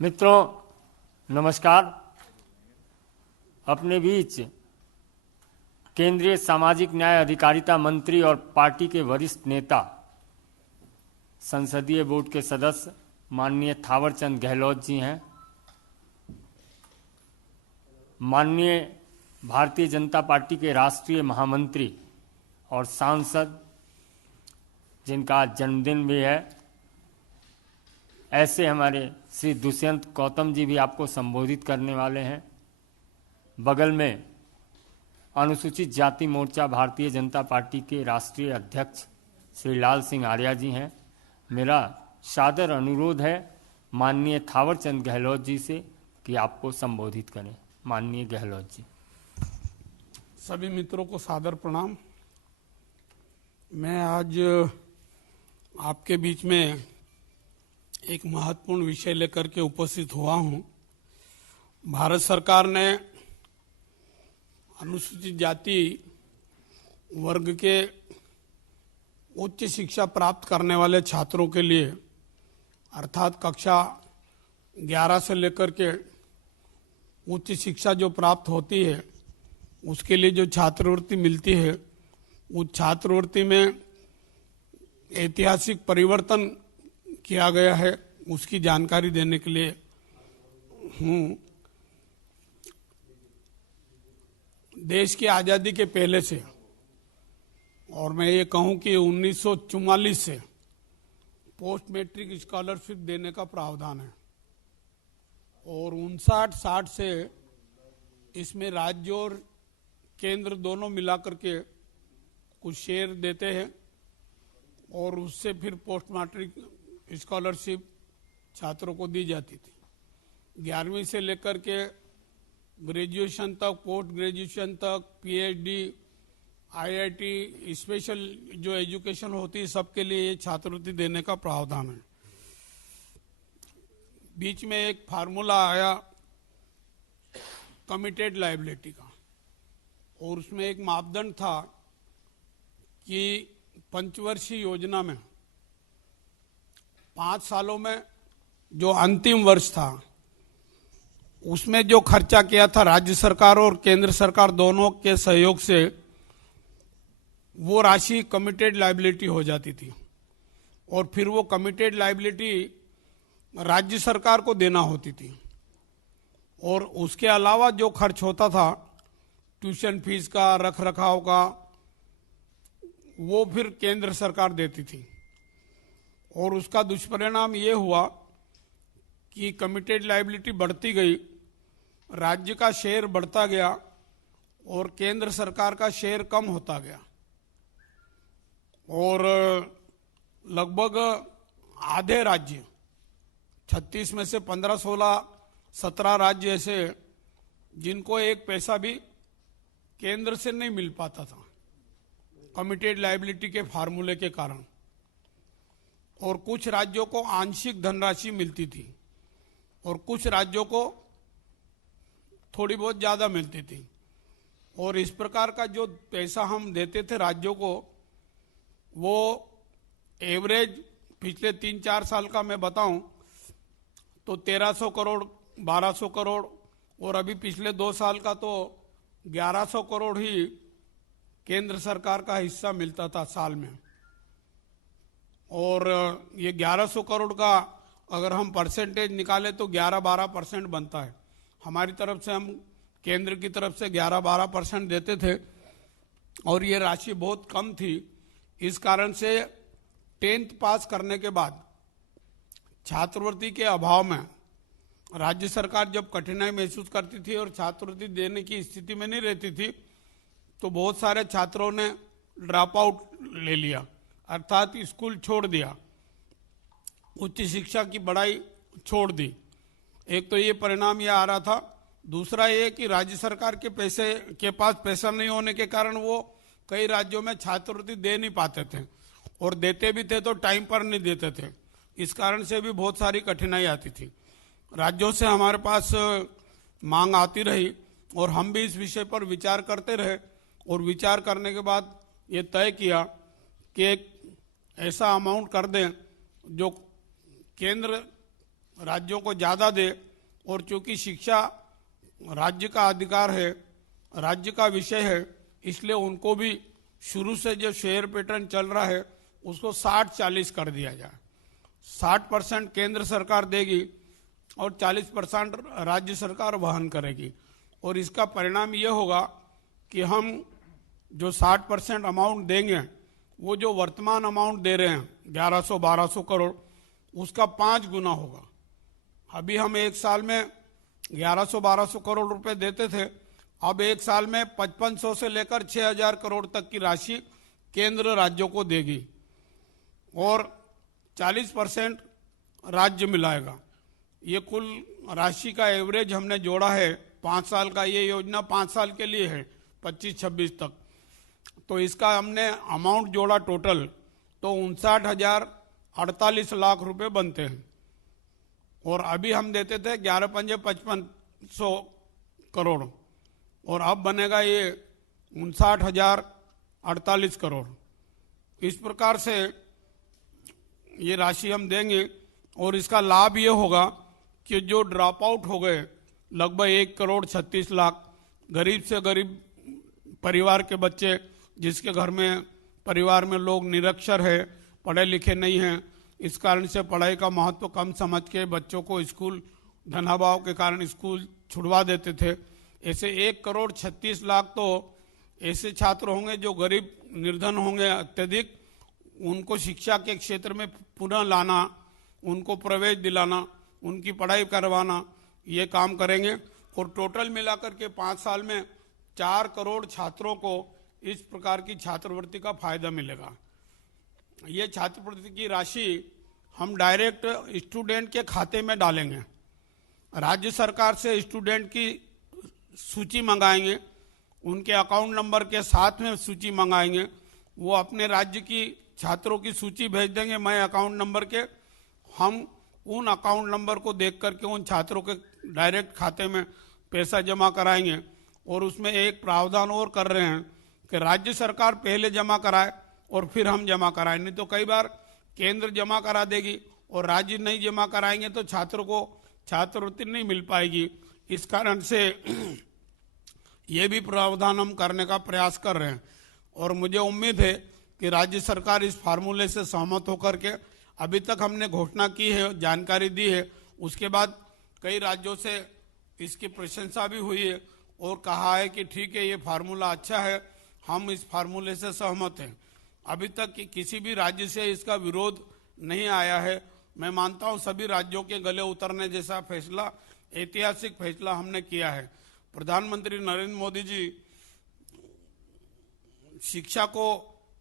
मित्रों नमस्कार। अपने बीच केंद्रीय सामाजिक न्याय अधिकारिता मंत्री और पार्टी के वरिष्ठ नेता संसदीय बोर्ड के सदस्य माननीय थावरचंद गहलोत जी हैं। माननीय भारतीय जनता पार्टी के राष्ट्रीय महामंत्री और सांसद जिनका आज जन्मदिन भी है, ऐसे हमारे श्री दुष्यंत गौतम जी भी आपको संबोधित करने वाले हैं। बगल में अनुसूचित जाति मोर्चा भारतीय जनता पार्टी के राष्ट्रीय अध्यक्ष श्री लाल सिंह आर्या जी हैं। मेरा सादर अनुरोध है माननीय थावरचंद गहलोत जी से कि आपको संबोधित करें। माननीय गहलोत जी। सभी मित्रों को सादर प्रणाम। मैं आज आपके बीच में एक महत्वपूर्ण विषय लेकर के उपस्थित हुआ हूं। भारत सरकार ने अनुसूचित जाति वर्ग के उच्च शिक्षा प्राप्त करने वाले छात्रों के लिए अर्थात कक्षा 11 से लेकर के उच्च शिक्षा जो प्राप्त होती है उसके लिए जो छात्रवृत्ति मिलती है, उस छात्रवृत्ति में ऐतिहासिक परिवर्तन किया गया है, उसकी जानकारी देने के लिए हूँ। देश की आज़ादी के पहले से, और मैं ये कहूँ कि 1944 से पोस्ट मैट्रिक स्कॉलरशिप देने का प्रावधान है और 59-60 से इसमें राज्य और केंद्र दोनों मिलाकर के कुछ शेयर देते हैं और उससे फिर पोस्ट मैट्रिक स्कॉलरशिप छात्रों को दी जाती थी। 11वीं से लेकर के ग्रेजुएशन तक, पोस्ट ग्रेजुएशन तक, पीएचडी, आईआईटी, स्पेशल जो एजुकेशन होती है सबके लिए ये छात्रवृत्ति देने का प्रावधान है। बीच में एक फार्मूला आया कमिटेड लायबिलिटी का और उसमें एक मापदंड था कि पंचवर्षीय योजना में 5 सालों में जो अंतिम वर्ष था उसमें जो खर्चा किया था राज्य सरकार और केंद्र सरकार दोनों के सहयोग से, वो राशि कमिटेड लायबिलिटी हो जाती थी और फिर वो कमिटेड लायबिलिटी राज्य सरकार को देना होती थी और उसके अलावा जो खर्च होता था ट्यूशन फीस का, रख रखाव का, वो फिर केंद्र सरकार देती थी। और उसका दुष्परिणाम ये हुआ कि कमिटेड लायबिलिटी बढ़ती गई, राज्य का शेयर बढ़ता गया और केंद्र सरकार का शेयर कम होता गया और लगभग आधे राज्य, 36 में से 15, 16, 17 राज्य ऐसे जिनको एक पैसा भी केंद्र से नहीं मिल पाता था कमिटेड लायबिलिटी के फार्मूले के कारण, और कुछ राज्यों को आंशिक धनराशि मिलती थी और कुछ राज्यों को थोड़ी बहुत ज़्यादा मिलती थी। और इस प्रकार का जो पैसा हम देते थे राज्यों को, वो एवरेज पिछले 3-4 साल का मैं बताऊं तो 1300 करोड़, 1200 करोड़ और अभी पिछले 2 साल का तो 1100 करोड़ ही केंद्र सरकार का हिस्सा मिलता था साल में। और ये 1100 करोड़ का अगर हम परसेंटेज निकालें तो 11-12% बनता है। हमारी तरफ से हम केंद्र की तरफ से 11-12% देते थे और ये राशि बहुत कम थी। इस कारण से 10th पास करने के बाद छात्रवृत्ति के अभाव में राज्य सरकार जब कठिनाई महसूस करती थी और छात्रवृत्ति देने की स्थिति में नहीं रहती थी, तो बहुत सारे छात्रों ने ड्रॉप आउट ले लिया, अर्थात स्कूल छोड़ दिया, उच्च शिक्षा की पढ़ाई छोड़ दी। एक तो ये परिणाम ये आ रहा था, दूसरा ये कि राज्य सरकार के पास पैसा नहीं होने के कारण वो कई राज्यों में छात्रवृत्ति दे नहीं पाते थे और देते भी थे तो टाइम पर नहीं देते थे। इस कारण से भी बहुत सारी कठिनाई आती थी। राज्यों से हमारे पास मांग आती रही और हम भी इस विषय पर विचार करते रहे और विचार करने के बाद ये तय किया कि एक ऐसा अमाउंट कर दें जो केंद्र राज्यों को ज़्यादा दे, और चूंकि शिक्षा राज्य का अधिकार है, राज्य का विषय है, इसलिए उनको भी शुरू से जो शेयर पैटर्न चल रहा है उसको 60-40 कर दिया जाए। 60% केंद्र सरकार देगी और 40% राज्य सरकार वहन करेगी। और इसका परिणाम ये होगा कि हम जो 60% अमाउंट देंगे, वो जो वर्तमान अमाउंट दे रहे हैं 1100-1200 करोड़, उसका 5 गुना होगा। अभी हम एक साल में 1100-1200 करोड़ रुपए देते थे, अब एक साल में 5500 से लेकर 6000 करोड़ तक की राशि केंद्र राज्यों को देगी और 40% राज्य मिलाएगा। ये कुल राशि का एवरेज हमने जोड़ा है 5 साल का। ये योजना 5 साल के लिए है, 25-26 तक। तो इसका हमने अमाउंट जोड़ा टोटल, तो 59,048 लाख रुपए बनते हैं। और अभी हम देते थे 11,55,100 करोड़, और अब बनेगा ये 59,048 करोड़। इस प्रकार से ये राशि हम देंगे, और इसका लाभ ये होगा कि जो ड्रॉप आउट हो गए लगभग 1,36,00,000 गरीब से गरीब परिवार के बच्चे, जिसके घर में परिवार में लोग निरक्षर है, पढ़े लिखे नहीं हैं, इस कारण से पढ़ाई का महत्व कम समझ के बच्चों को स्कूल धनाभाव के कारण स्कूल छुड़वा देते थे। ऐसे 1,36,00,000 तो ऐसे छात्र होंगे जो गरीब निर्धन होंगे अत्यधिक, उनको शिक्षा के क्षेत्र में पुनः लाना, उनको प्रवेश दिलाना, उनकी पढ़ाई करवाना, ये काम करेंगे। और टोटल मिलाकर के 5 साल में 4 करोड़ छात्रों को इस प्रकार की छात्रवृत्ति का फायदा मिलेगा। ये छात्रवृत्ति की राशि हम डायरेक्ट स्टूडेंट के खाते में डालेंगे। राज्य सरकार से स्टूडेंट की सूची मंगाएंगे, उनके अकाउंट नंबर के साथ में सूची मंगाएंगे, वो अपने राज्य की छात्रों की सूची भेज देंगे मैं अकाउंट नंबर के, हम उन अकाउंट नंबर को देख करके उन छात्रों के डायरेक्ट खाते में पैसा जमा कराएंगे। और उसमें एक प्रावधान और कर रहे हैं कि राज्य सरकार पहले जमा कराए और फिर हम जमा कराएं। नहीं तो कई बार केंद्र जमा करा देगी और राज्य नहीं जमा कराएंगे तो छात्रों को छात्रवृत्ति नहीं मिल पाएगी। इस कारण से ये भी प्रावधान हम करने का प्रयास कर रहे हैं, और मुझे उम्मीद है कि राज्य सरकार इस फार्मूले से सहमत होकर के, अभी तक हमने घोषणा की है, जानकारी दी है, उसके बाद कई राज्यों से इसकी प्रशंसा भी हुई है और कहा है कि ठीक है ये फार्मूला अच्छा है, हम इस फार्मूले से सहमत हैं। अभी तक किसी भी राज्य से इसका विरोध नहीं आया है। मैं मानता हूं सभी राज्यों के गले उतरने जैसा फैसला, ऐतिहासिक फैसला हमने किया है। प्रधानमंत्री नरेंद्र मोदी जी शिक्षा को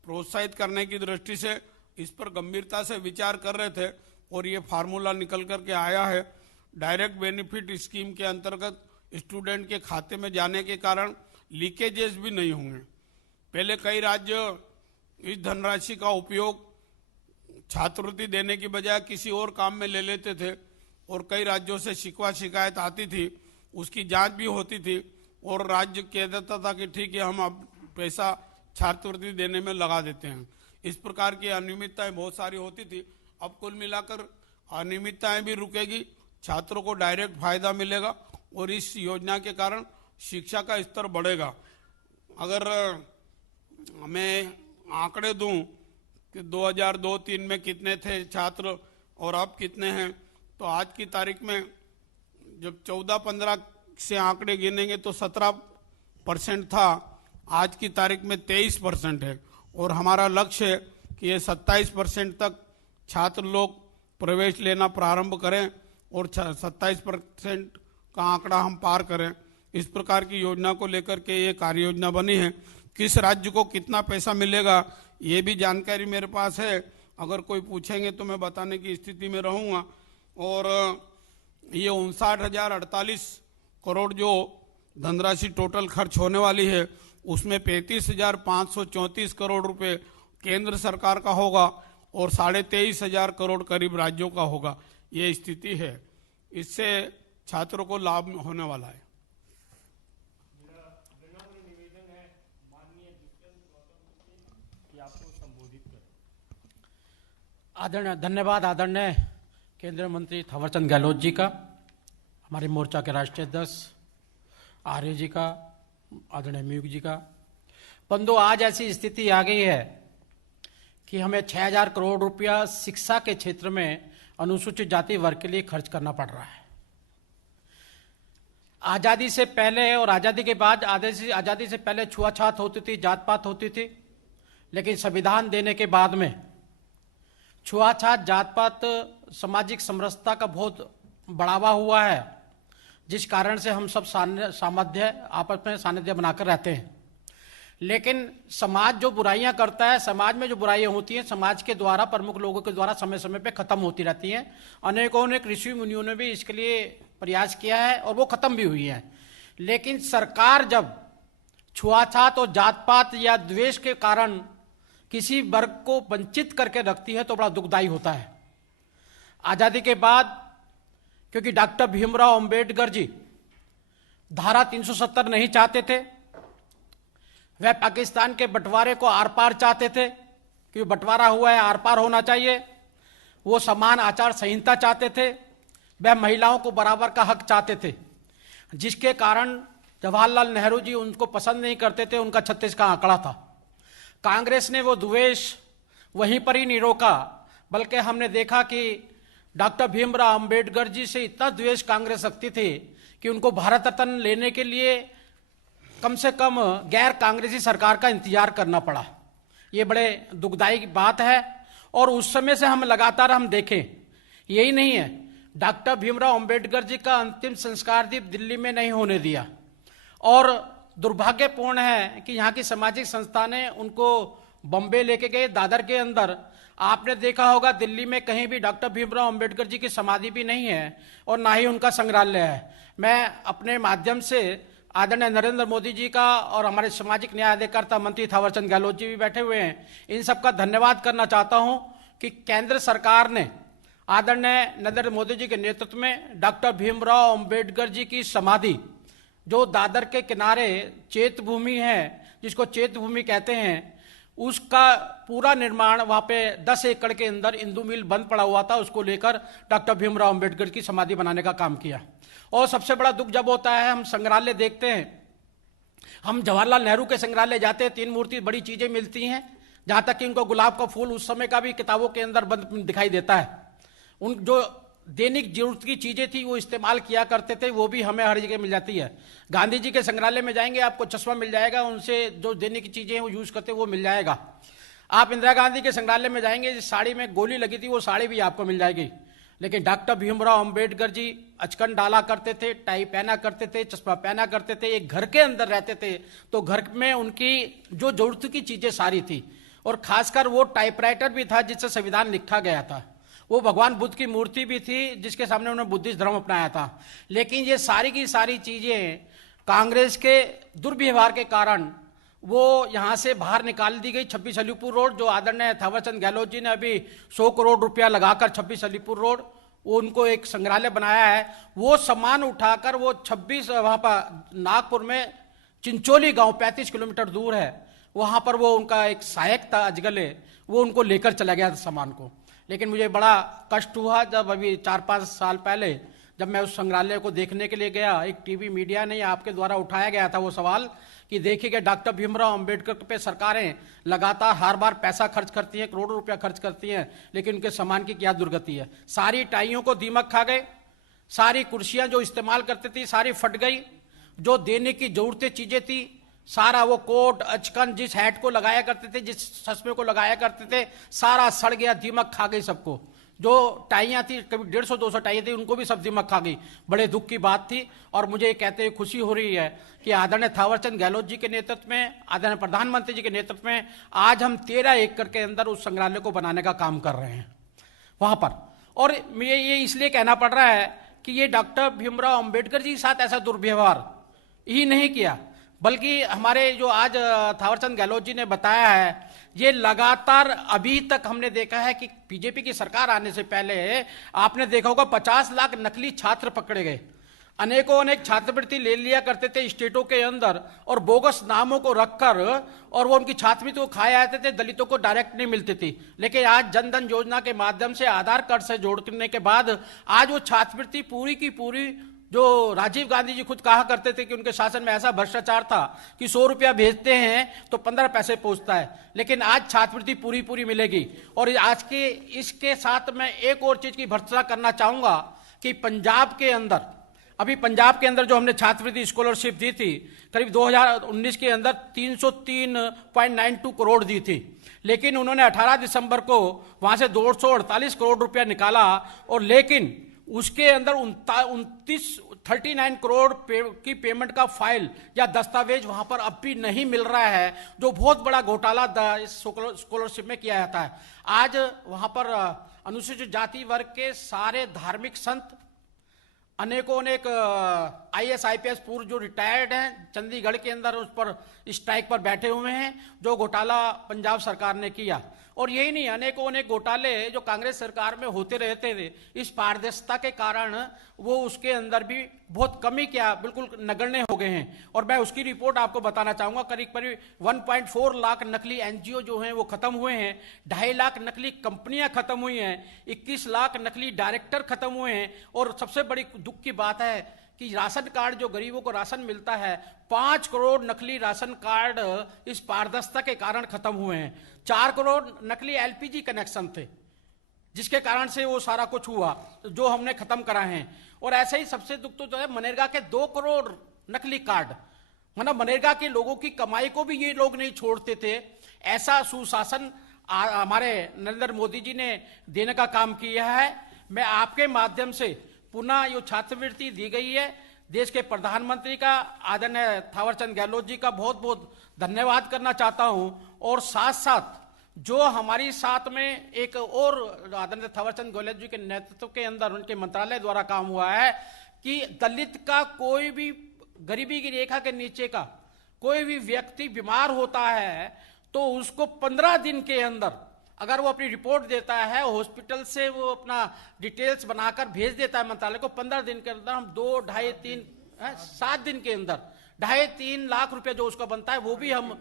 प्रोत्साहित करने की दृष्टि से इस पर गंभीरता से विचार कर रहे थे और ये फार्मूला निकल करके आया है। डायरेक्ट बेनिफिट स्कीम के अंतर्गत स्टूडेंट के खाते में जाने के कारण लीकेजेस भी नहीं होंगे। पहले कई राज्य इस धनराशि का उपयोग छात्रवृत्ति देने की बजाय किसी और काम में ले लेते थे और कई राज्यों से शिकवा शिकायत आती थी, उसकी जांच भी होती थी और राज्य कह देता था कि ठीक है हम अब पैसा छात्रवृत्ति देने में लगा देते हैं। इस प्रकार की अनियमितताएं बहुत सारी होती थी। अब कुल मिलाकर अनियमितताएं भी रुकेगी, छात्रों को डायरेक्ट फायदा मिलेगा और इस योजना के कारण शिक्षा का स्तर बढ़ेगा। अगर मैं आंकड़े दूं कि 2002-03 में कितने थे छात्र और अब कितने हैं, तो आज की तारीख में जब 14-15 से आंकड़े गिनेंगे तो 17% था, आज की तारीख में 23% है और हमारा लक्ष्य है कि ये 27% तक छात्र लोग प्रवेश लेना प्रारंभ करें और 27% का आंकड़ा हम पार करें। इस प्रकार की योजना को लेकर के ये कार्य योजना बनी है। किस राज्य को कितना पैसा मिलेगा ये भी जानकारी मेरे पास है, अगर कोई पूछेंगे तो मैं बताने की स्थिति में रहूँगा। और ये 59,048 करोड़ जो धनराशि टोटल खर्च होने वाली है उसमें 35,534 करोड़ रुपए केंद्र सरकार का होगा और 23,500 करोड़ करीब राज्यों का होगा। ये स्थिति है, इससे छात्रों को लाभ होने वाला है। निवेदन है माननीय कि आपको संबोधित करें। आदरणीय धन्यवाद। आदरणीय केंद्रीय मंत्री थावरचंद गहलोत जी का, हमारे मोर्चा के राष्ट्रीय अध्यक्ष आर्य जी का, आदरणीय मयूख जी का। बंधु, आज ऐसी स्थिति आ गई है कि हमें 6,000 करोड़ रुपया शिक्षा के क्षेत्र में अनुसूचित जाति वर्ग के लिए खर्च करना पड़ रहा है। आजादी से पहले और आजादी के बाद, आजादी से पहले छुआछात होती थी, जात पात होती थी, लेकिन संविधान देने के बाद में छुआछात, जात पात, सामाजिक समरसता का बहुत बढ़ावा हुआ है, जिस कारण से हम सब सामंजस्य, आपस में सानिध्य बनाकर रहते हैं। लेकिन समाज जो बुराइयां करता है, समाज में जो बुराइयां होती हैं, समाज के द्वारा, प्रमुख लोगों के द्वारा समय समय पे खत्म होती रहती हैं। अनेकों ऋषि मुनियों ने भी इसके लिए प्रयास किया है और वो खत्म भी हुई है। लेकिन सरकार जब छुआछात और जात पात या द्वेष के कारण किसी वर्ग को वंचित करके रखती है तो बड़ा दुखदायी होता है। आजादी के बाद, क्योंकि डॉक्टर भीमराव अंबेडकर जी धारा 370 नहीं चाहते थे, वह पाकिस्तान के बंटवारे को आर पार चाहते थे, क्योंकि बंटवारा हुआ है, आर पार होना चाहिए। वो समान आचार संहिता चाहते थे, वह महिलाओं को बराबर का हक चाहते थे, जिसके कारण जवाहरलाल नेहरू जी उनको पसंद नहीं करते थे, उनका 36 का आंकड़ा था। कांग्रेस ने वो द्वेष वहीं पर ही नहीं रोका, बल्कि हमने देखा कि डॉक्टर भीमराव अंबेडकर जी से इतना द्वेष कांग्रेस रखती थी कि उनको भारत रत्न लेने के लिए कम से कम गैर कांग्रेसी सरकार का इंतजार करना पड़ा। ये बड़े दुखदायी बात है। और उस समय से हम लगातार देखें, यही नहीं है, डॉक्टर भीमराव अंबेडकर जी का अंतिम संस्कार भी दिल्ली में नहीं होने दिया। और दुर्भाग्यपूर्ण है कि यहाँ की सामाजिक संस्था ने उनको बॉम्बे लेके गए, दादर के अंदर। आपने देखा होगा दिल्ली में कहीं भी डॉक्टर भीमराव अंबेडकर जी की समाधि भी नहीं है और ना ही उनका संग्रहालय है। मैं अपने माध्यम से आदरणीय नरेंद्र मोदी जी का और हमारे सामाजिक न्याय अधिकारिता मंत्री थावरचंद गहलोत जी भी बैठे हुए हैं, इन सबका धन्यवाद करना चाहता हूं कि केंद्र सरकार ने आदरणीय नरेंद्र मोदी जी के नेतृत्व में डॉक्टर भीमराव अंबेडकर जी की समाधि, जो दादर के किनारे चेत भूमि है, जिसको चेत भूमि कहते हैं, उसका पूरा निर्माण वहां पे 10 एकड़ के अंदर इंदू मिल बंद पड़ा हुआ था, उसको लेकर डॉक्टर भीमराव अंबेडकर की समाधि बनाने का काम किया। और सबसे बड़ा दुख जब होता है, हम संग्रहालय देखते हैं, हम जवाहरलाल नेहरू के संग्रहालय जाते हैं, 3 मूर्ति बड़ी चीजें मिलती हैं, जहां तक कि उनको गुलाब का फूल उस समय का भी किताबों के अंदर बंद दिखाई देता है। उन जो दैनिक जरूरत की चीजें थी वो इस्तेमाल किया करते थे, वो भी हमें हर जगह मिल जाती है। गांधी जी के संग्रहालय में जाएंगे, आपको चश्मा मिल जाएगा, उनसे जो दैनिक चीजें वो यूज करते वो मिल जाएगा। आप इंदिरा गांधी के संग्रहालय में जाएंगे, जिस साड़ी में गोली लगी थी वो साड़ी भी आपको मिल जाएगी। लेकिन डॉक्टर भीमराव अंबेडकर जी अचकन डाला करते थे, टाई पहना करते थे, चश्मा पहना करते थे, एक घर के अंदर रहते थे, तो घर में उनकी जो जरूरत की चीजें सारी थी। और खासकर वो टाइपराइटर भी था जिससे संविधान लिखा गया था। वो भगवान बुद्ध की मूर्ति भी थी जिसके सामने उन्होंने बुद्धिस्ट धर्म अपनाया था। लेकिन ये सारी की सारी चीजें कांग्रेस के दुर्व्यवहार के कारण वो यहां से बाहर निकाल दी गई। 26 अलीपुर रोड, जो आदरणीय थावरचंद गहलोत जी ने अभी 100 करोड़ रुपया लगाकर 26 अलीपुर रोड वो उनको एक संग्रहालय बनाया है, वो सामान उठाकर वो 26 वहां पर नागपुर में चिंचोली गांव 35 किलोमीटर दूर है, वहां पर वो उनका एक सहायक था अजगले, वो उनको लेकर चला गया था सामान को। लेकिन मुझे बड़ा कष्ट हुआ जब अभी 4-5 साल पहले जब मैं उस संग्रहालय को देखने के लिए गया, एक टीवी मीडिया ने आपके द्वारा उठाया गया था वो सवाल कि देखिए डॉक्टर भीमराव अंबेडकर पे सरकारें लगातार हर बार पैसा खर्च करती हैं, करोड़ों रुपया खर्च करती हैं, लेकिन उनके सामान की क्या दुर्गति है। सारी टाइयों को दीमक खा गए, सारी कुर्सियां जो इस्तेमाल करती थी सारी फट गई, जो देने की जरूरतें चीजें थी सारा वो कोट अचकन जिस हैट को लगाया करते थे, जिस चश्मे को लगाया करते थे, सारा सड़ गया, दीमक खा गई सबको। जो टाइयां थी कभी 150-200 टाइयां थी, उनको भी सब दीमक खा गई। बड़े दुख की बात थी। और मुझे कहते हुए खुशी हो रही है कि आदरणीय थावरचंद गहलोत जी के नेतृत्व में, आदरणीय प्रधानमंत्री जी के नेतृत्व में आज हम 13 एकड़ के अंदर उस संग्रहालय को बनाने का काम कर रहे हैं वहां पर। और ये इसलिए कहना पड़ रहा है कि ये डॉक्टर भीमराव अंबेडकर जी के साथ ऐसा दुर्व्यवहार ही नहीं किया, बल्कि हमारे जो आज थावरचंद गहलोत जी ने बताया है, ये लगातार अभी तक हमने देखा है कि बीजेपी की सरकार आने से पहले आपने देखा होगा 50 लाख नकली छात्र पकड़े गए। अनेकों अनेक छात्रवृत्ति ले लिया करते थे स्टेटों के अंदर और बोगस नामों को रखकर, और वो उनकी छात्रवृत्ति को खाए आते थे, दलितों को डायरेक्ट नहीं मिलती थी। लेकिन आज जन धन योजना के माध्यम से आधार कार्ड से जोड़ने के बाद आज वो छात्रवृत्ति पूरी की पूरी, जो राजीव गांधी जी खुद कहा करते थे कि उनके शासन में ऐसा भ्रष्टाचार था कि 100 रुपया भेजते हैं तो 15 पैसे पहुंचता है, लेकिन आज छात्रवृत्ति पूरी पूरी मिलेगी। और आज के इसके साथ मैं एक और चीज की भर्त्सना करना चाहूंगा कि पंजाब के अंदर, अभी पंजाब के अंदर जो हमने छात्रवृत्ति स्कॉलरशिप दी थी, करीब 2019 के अंदर 303.92 करोड़ दी थी, लेकिन उन्होंने 18 दिसंबर को वहां से 248 करोड़ रुपया निकाला, और लेकिन उसके अंदर 39 करोड़ की पेमेंट का फाइल या दस्तावेज वहां पर अब भी नहीं मिल रहा है, जो बहुत बड़ा घोटाला इस स्कॉलरशिप में किया जाता है। आज वहां पर अनुसूचित जाति वर्ग के सारे धार्मिक संत, अनेकों अनेक IAS IPS पूर्व जो रिटायर्ड हैं चंडीगढ़ के अंदर उस पर स्ट्राइक पर बैठे हुए हैं, जो घोटाला पंजाब सरकार ने किया। और यही नहीं, अनेकों अनेक घोटाले जो कांग्रेस सरकार में होते रहते थे, इस पारदर्शिता के कारण वो उसके अंदर भी बहुत कमी क्या बिल्कुल नगण्य हो गए हैं। और मैं उसकी रिपोर्ट आपको बताना चाहूंगा। करीब करीब 1.4 लाख नकली NGO जो हैं वो खत्म हुए हैं, 2.5 लाख नकली कंपनियां खत्म हुई हैं, 21 लाख नकली डायरेक्टर खत्म हुए हैं, और सबसे बड़ी दुख की बात है कि राशन कार्ड जो गरीबों को राशन मिलता है, 5 करोड़ नकली राशन कार्ड इस पारदर्शिता के कारण खत्म हुए हैं। 4 करोड़ नकली LPG कनेक्शन थे, जिसके कारण से वो सारा कुछ हुआ जो हमने खत्म कराए हैं। और ऐसे ही सबसे दुख तो है मनरेगा के 2 करोड़ नकली कार्ड, मतलब मनरेगा के लोगों की कमाई को भी ये लोग नहीं छोड़ते थे। ऐसा सुशासन हमारे नरेंद्र मोदी जी ने देने का काम किया है। मैं आपके माध्यम से पुनः ये छात्रवृत्ति दी गई है, देश के प्रधानमंत्री का आदरणीय थावरचंद गहलोत जी का बहुत बहुत धन्यवाद करना चाहता हूं। और साथ साथ जो हमारी साथ में एक और आदरणीय थावरचंद गहलोत जी के नेतृत्व के अंदर उनके मंत्रालय द्वारा काम हुआ है कि दलित का कोई भी गरीबी की रेखा के नीचे का कोई भी व्यक्ति बीमार होता है तो उसको 15 दिन के अंदर अगर वो अपनी रिपोर्ट देता है, हॉस्पिटल से वो अपना डिटेल्स बनाकर भेज देता है मंत्रालय को, 15 दिन के अंदर हम 2, ढाई, 3, 7 दिन के अंदर 2.5-3 लाख रुपए जो उसका बनता है वो भी हम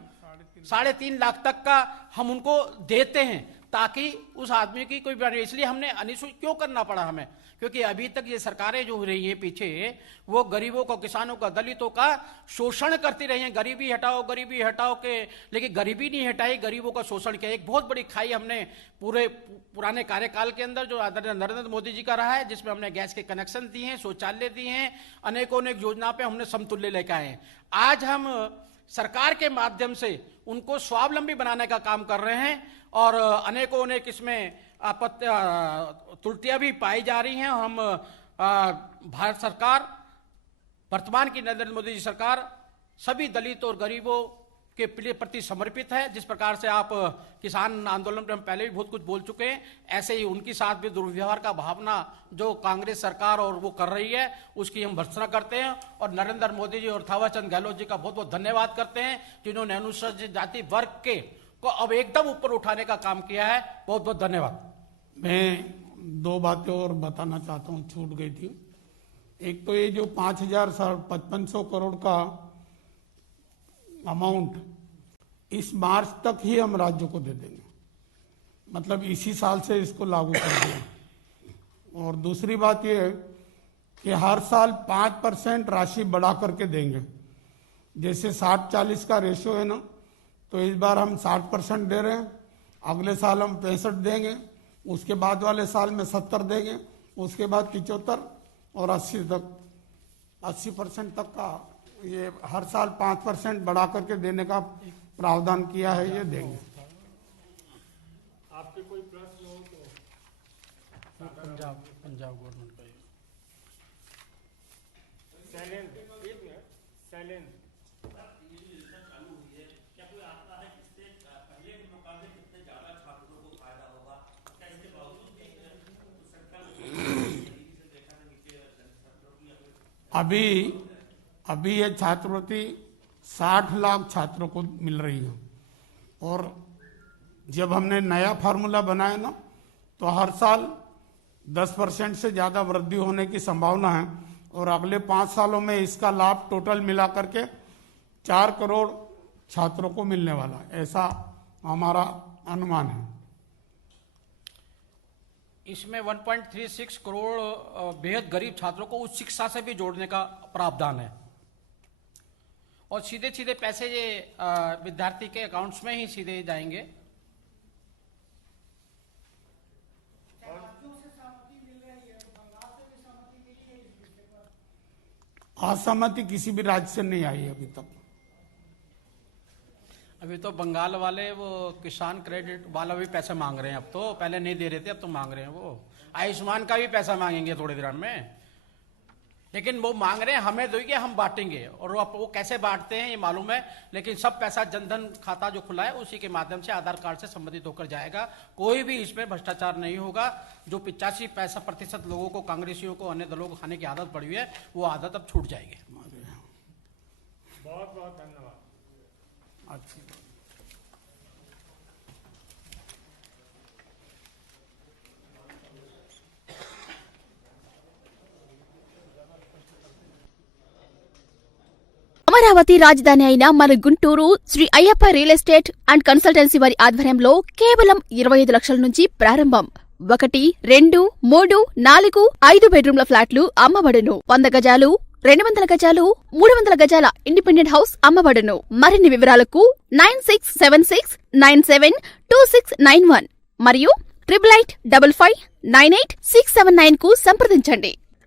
3.5 लाख तक का हम उनको देते हैं, ताकि उस आदमी की कोई बीमारी। इसलिए हमने अनिश्चित क्यों करना पड़ा हमें, क्योंकि अभी तक ये सरकारें जो हो रही है पीछे, वो गरीबों को, किसानों का, दलितों का शोषण करती रही हैं। गरीबी हटाओ के, लेकिन गरीबी नहीं हटाई, गरीबों का शोषण किया। एक बहुत बड़ी खाई हमने पूरे पुराने कार्यकाल के अंदर जो आदरणीय नरेंद्र मोदी जी का रहा है, जिसमें हमने गैस के कनेक्शन दिए हैं, शौचालय दिए हैं, अनेकों अनेक योजना पे हमने समतुल्य लेकर आए हैं। आज हम सरकार के माध्यम से उनको स्वावलंबी बनाने का काम कर रहे हैं, और अनेकों अनेक इसमें त्रुटियां भी पाई जा रही हैं। हम भारत सरकार, वर्तमान की नरेंद्र मोदी जी सरकार सभी दलित और गरीबों के प्रति समर्पित है। जिस प्रकार से आप किसान आंदोलन पर हम पहले भी बहुत कुछ बोल चुके हैं, ऐसे ही उनके साथ भी दुर्व्यवहार का भावना जो कांग्रेस सरकार और वो कर रही है, उसकी हम भर्त्सना करते हैं। और नरेंद्र मोदी जी और थावरचंद गहलोत जी का बहुत बहुत धन्यवाद करते हैं, जिन्होंने अनुसूचित जाति वर्ग के को अब एकदम ऊपर उठाने का काम किया है। बहुत बहुत धन्यवाद। मैं 2 बातें और बताना चाहता हूँ, छूट गई थी। एक तो ये जो 5,500 करोड़ का अमाउंट इस मार्च तक ही हम राज्यों को दे देंगे, मतलब इसी साल से इसको लागू कर देंगे। और दूसरी बात ये है कि हर साल 5% राशि बढ़ा करके देंगे। जैसे 60-40 का रेशियो है ना, तो इस बार हम 60% दे रहे हैं, अगले साल हम 65 देंगे, उसके बाद वाले साल में 70 देंगे, उसके बाद 75 और 80 तक 80% तक का ये हर साल 5% बढ़ा करके देने का प्रावधान किया है, ये देंगे। आपके कोई प्रश्न हो तो पंजाब गवर्नमेंट का साइलेंट अभी ये छात्रवृत्ति 60 लाख छात्रों को मिल रही है। और जब हमने नया फार्मूला बनाया ना, तो हर साल 10% से ज्यादा वृद्धि होने की संभावना है। और अगले 5 सालों में इसका लाभ टोटल मिला करके 4 करोड़ छात्रों को मिलने वाला है, ऐसा हमारा अनुमान है। इसमें 1.36 करोड़ बेहद गरीब छात्रों को उच्च शिक्षा से भी जोड़ने का प्रावधान है और सीधे सीधे पैसे ये विद्यार्थी के अकाउंट्स में ही सीधे जाएंगे। असहमति किसी भी राज्य से नहीं आई अभी तक। अभी तो बंगाल वाले वो किसान क्रेडिट वाला भी पैसे मांग रहे हैं, अब तो पहले नहीं दे रहे थे, अब तो मांग रहे हैं। वो आयुष्मान का भी पैसा मांगेंगे थोड़ी देर में, लेकिन वो मांग रहे हैं हमें दोगे हम बांटेंगे, और वो कैसे बांटते हैं ये मालूम है। लेकिन सब पैसा जनधन खाता जो खुला है उसी के माध्यम से आधार कार्ड से संबंधित होकर जाएगा। कोई भी इसमें भ्रष्टाचार नहीं होगा। जो 85% लोगों को, कांग्रेसियों को, अन्य दलों को खाने की आदत पड़ी हुई है, वो आदत अब छूट जाएगी। बहुत बहुत धन्यवाद। अच्छा, అమరావతి రాజధాని అయిన మన Guntur Sri Ayyappa real estate and consultancy వారి ఆధ్వర్యంలో కేవలం 25 లక్షల నుంచి ప్రారంభం 1, 2, 3, 4, 5 బెడ్రూమ్ల ఫ్లాట్లు అమ్మబడును. 100 గజాలు, 200 గజాలు, 300 గజాల ఇండిపెండెంట్ హౌస్ అమ్మబడును. మరిన్ని వివరాలకు 9676972691 మరియు 8855989679 కు సంప్రదించండి.